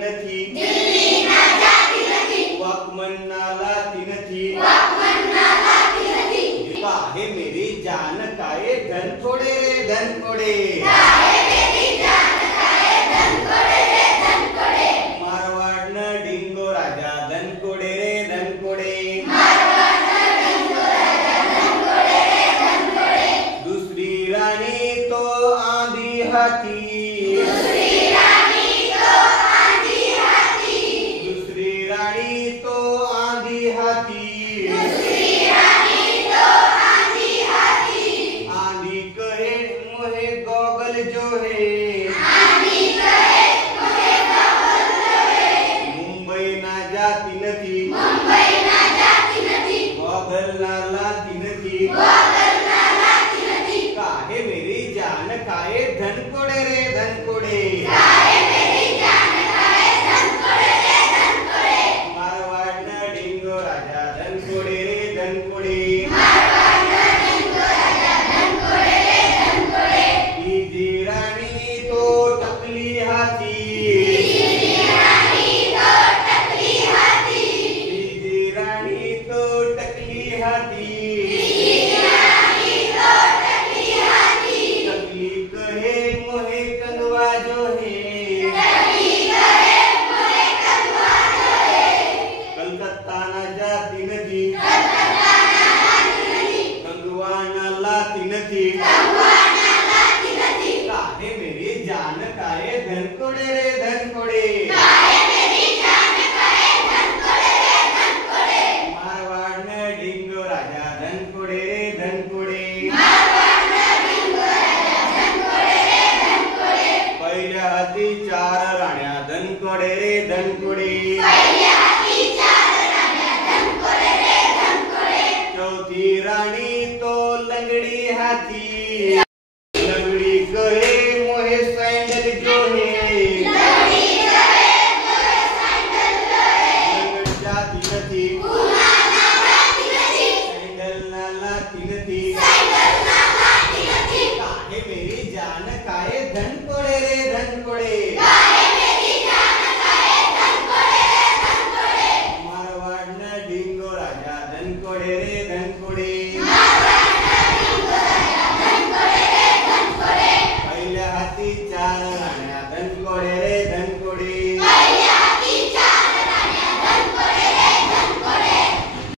નથી वॉकमन ना लाती નથી काहे मेरी जान काहे धन फोड़े रे धन फोड़े मारवाड़ न डिंगो राजा धन कोड़े रे धन कोड़े दूसरी रानी तो आंधी हाथी दूसरी रानी तो आंधी हाथी आंधी कहे मोहे गॉगल जो है मुंबई ना जाती નથી गॉगल ना लाती નથી काहे मेरी जान काहे धन कोड़े रे धन कोड़े मारवाड़ न डिंगो राजा धन कोड़े रे धन कोड़े तीजी रानी तो टकली हाथी तीजी रानी तो टकली हाथी टकली कहे मोहे कंगवा जो है कलकत्ता ना जाती નથી कंगवा ना लाती નથી काहे मेरी जान काहे धन कोड़े रे धन कोड़े मारवाड़ न डिंगो राजा धन कोड़े रे धन कोड़े पहिल्या हाती चार राण्या धन कोड़े रे धन कोड़े